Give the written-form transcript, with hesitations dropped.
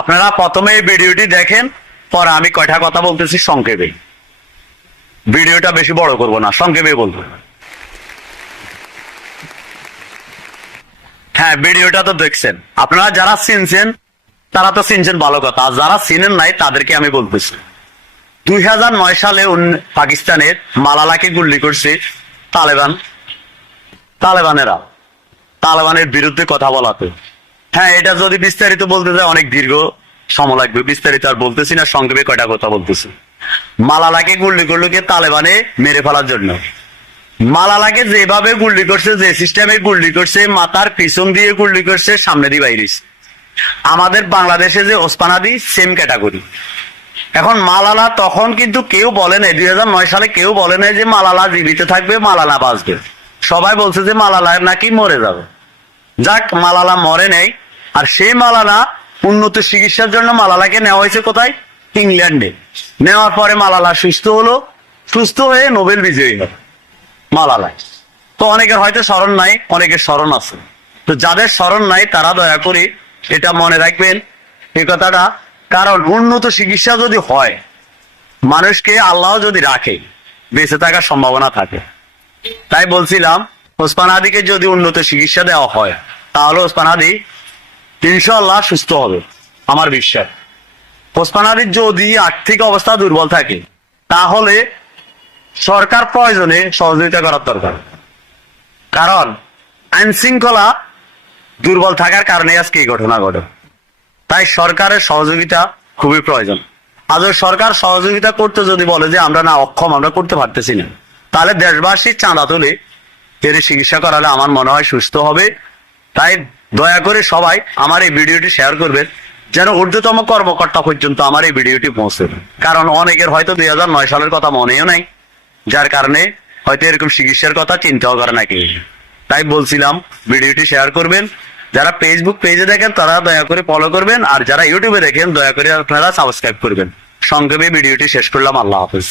আপনারা প্রথমে এই ভিডিওটি দেখেন, পরে আমি কয়টা কথা বলতেছি সংক্ষেপে। ভিডিওটা বেশি বড় করব না, সংক্ষেপে বলবো। হ্যাঁ, ভিডিওটা তো দেখছেন আপনারা, যারা চিনছেন তারা তো চিনছেন, ভালো কথা। আর যারা চিনেন নাই তাদেরকে আমি বলতেছি, 2009 সালে পাকিস্তানের মালালাকে গুলি করছে তালেবানের বিরুদ্ধে কথা বলাতে। হ্যাঁ, এটা যদি বিস্তারিত বলতে যায় অনেক দীর্ঘ সময় লাগবে, বিস্তারিত আর বলতেছি না, সংক্ষেপে কয়টা কথা বলতেছি। মালালাকে গুলি করলো কে? তালেবানে মেরে ফেলার জন্য। মালালাকে যেভাবে গুলি করছে, যে সিস্টেমে গুলি করছে, মাথার পিছন দিয়ে গুলি করছে, সামনে দিয়ে বাইরিস। আমাদের বাংলাদেশে যে ওসমানাদি সেম ক্যাটাগরি। এখন মালালা তখন কিন্তু কেউ বলে নাই, 2009 সালে কেউ বলে নাই যে মালালা জীবিত থাকবে, মালালা বাঁচবে। সবাই বলছে যে মালালা নাকি মরে যাবে। যাক, মালালা মরে নেই। আর সেই মালালা উন্নত চিকিৎসার জন্য মালালাকে নেওয়া হয়েছে কোথায়? ইংল্যান্ডে। নেওয়ার পরে মালালা সুস্থ হলো, সুস্থ হয়ে নোবেল বিজয়ী হলো মালালা। তো অনেকের হয়তো স্মরণ নাই, অনেকের স্মরণ আছে। তো যাদের স্মরণ নাই তারা দয়া করে এটা মনে রাখবেন এই কথাটা। কারণ উন্নত চিকিৎসা যদি হয়, মানুষকে আল্লাহ যদি রাখে, বেঁচে থাকার সম্ভাবনা থাকে। তাই বলছিলাম, ওসমান আদিকে যদি উন্নত চিকিৎসা দেওয়া হয় তাহলে ওসমান আদি ইনশাআল্লাহ সুস্থ হবে, আমার বিশ্বাস। ওসমান আদির যদি আর্থিক অবস্থা দুর্বল থাকে তাহলে সরকার প্রয়োজনে সহযোগিতা করার দরকার। কারণ আইন শৃঙ্খলা দুর্বল থাকার কারণে আজকে এই ঘটনা ঘটে। তাই সরকারের সহযোগিতা খুবই প্রয়োজন। আজ সরকার সহযোগিতা করতে যদি বলে যে আমরা না অক্ষম, আমরা করতে পারতেছি না, তাহলে দেশবাসীর চাঁদা তুলে এর চিকিৎসা করালে আমার মনে হয় সুস্থ হবে। তাই দয়া করে সবাই আমার এই ভিডিওটি শেয়ার করবেন, যেন ঊর্ধ্বতম কর্মকর্তা পর্যন্ত আমার এই ভিডিওটি পৌঁছে। কারণ অনেকের হয়তো 2009 সালের কথা মনেও নাই, যার কারণে হয়তো এরকম চিকিৎসার কথা চিন্তাও করে না কেউ। তাই বলছিলাম ভিডিওটি শেয়ার করবেন। যারা ফেসবুক পেজে দেখেন তারা দয়া করে ফলো করবেন, আর যারা ইউটিউবে দেখেন দয়া করে আপনারা সাবস্ক্রাইব করবেন। সংক্ষেপে ভিডিওটি শেষ করলাম। আল্লাহ হাফেজ।